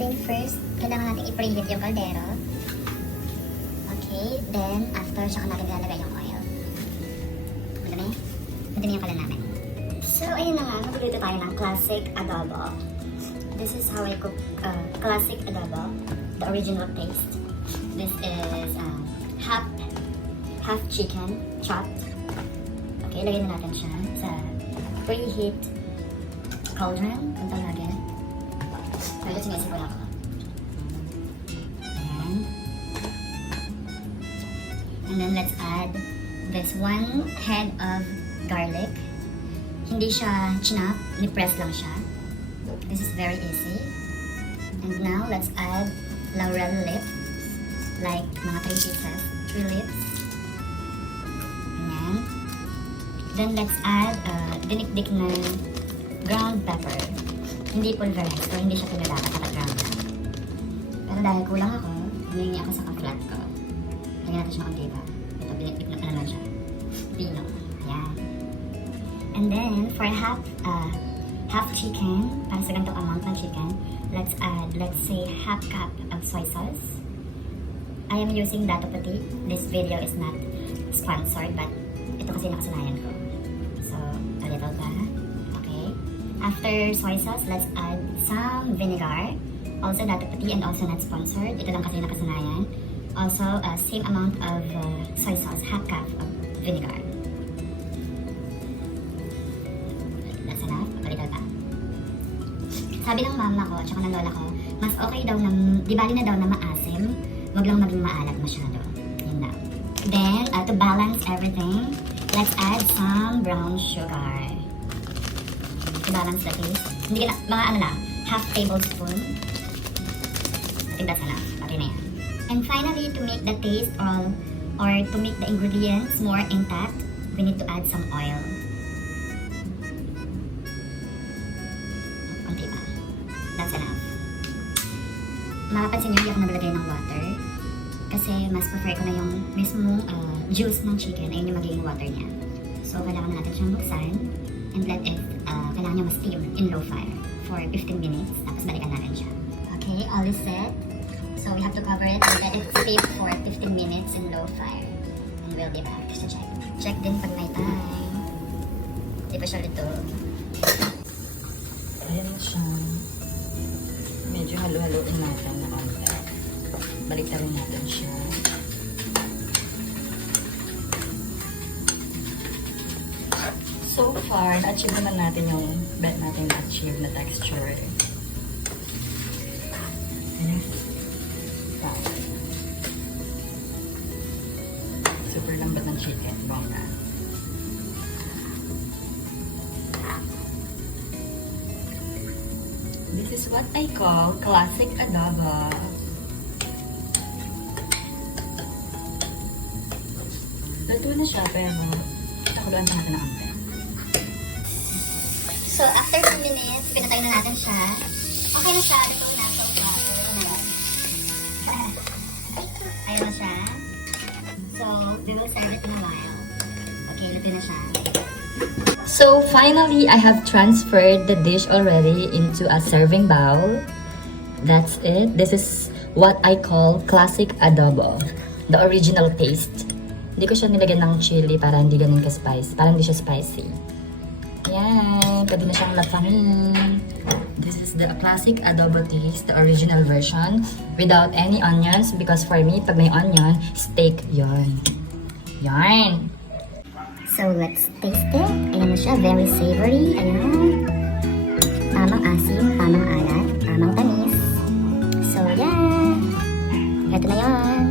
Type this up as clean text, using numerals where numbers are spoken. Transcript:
Then first, kailangan natin i-preheat yung kaldero. Okay, then after siya natin ilalagay yung oil. Madami? Madami yung kalan namin. So, ayun na nga, magluluto tayo ng classic adobo. This is how I cook classic adobo, the original taste. This is half chicken, chopped. Okay, lagyan na natin siya sa preheat cauldron, kung tawagin. Medyo sinisip ko lang ako. Ayan. And then let's add this 1 head of garlic. Hindi siya chinap, ni-press lang siya. This is very easy. And now let's add laurel leaves, like mga 3 pieces, 3 leaves. Ayan. Then let's add dinikdik na ground pepper. Hindi pulverized, so hindi siya pinalaman, naka-ground lang. Pero dahil kulang ako, hiningi ako sa ka-flat ko. Lagyan natin siya ng diba. Ito, binikdik na naman siya. Pino. Ayan. And then, for half chicken, para sa ganitong amount ng chicken, let's add, let's say, half cup of soy sauce. I am using Dato Puti. This video is not sponsored, but ito kasi nakasanayan ko. So, a little pa. Okay. After soy sauce, let's add some vinegar. Also Dato Puti and also not sponsored. Ito lang kasi nakasanayan. Also, same amount of soy sauce, half cup of vinegar. That's enough. A little pa. Sabi ng mama ko at saka ng lola ko, mas okay daw na, di bali na daw na maasim, wag lang maging maalat masyado. Yun na. Then, to balance everything, let's add some brown sugar. To balance the taste. Hindi ka na, mga ano lang, half tablespoon. I think that's enough. Okay na yan. And finally, to make the taste or to make the ingredients more intact, we need to add some oil. Konti pa. That's enough. Makapansin nyo, hindi ako naglagay ng water. Kasi mas prefer ko na yung mismong juice ng chicken. Ayun yung magiging water niya. So, kailangan na natin siyang buksan. And let it, kailangan niya ma-steam in low fire for 15 minutes. Tapos balikan natin siya. Okay, all is set. So, we have to cover it and let it steam for 15 minutes in low fire. And we'll be back to check. Check din pag may time. Di pa siya luto. Ayan siya. Medyo halo-haloin natin na konti. Baliktarin natin siya. So far, na-achieve naman natin yung bet natin na-achieve na texture. Ayan. Wow. Super lambat ng chicken. Bongga. This is what I call classic adobo. Luto na siya, pero takuluan pa natin ang ampe. So, after 2 minutes, pinatay na natin siya. Okay na siya. Luto na. So, ayun na siya. So, we will serve it in a while. Okay, luto na siya. So finally, I have transferred the dish already into a serving bowl. That's it. This is what I call classic adobo. The original taste. Hindi ko siya nilagyan ng chili para hindi ganun ka-spicy. Para hindi siya spicy. Yan. Pwede na siyang lapangin. This is the classic adobo taste, the original version, without any onions. Because for me, pag may onion, steak yon. Yan. So, let's taste it. Ayan na siya. Very savory. Ayan. Tamang asim, tamang alat, tamang tamis. So, yeah. Ito na yan.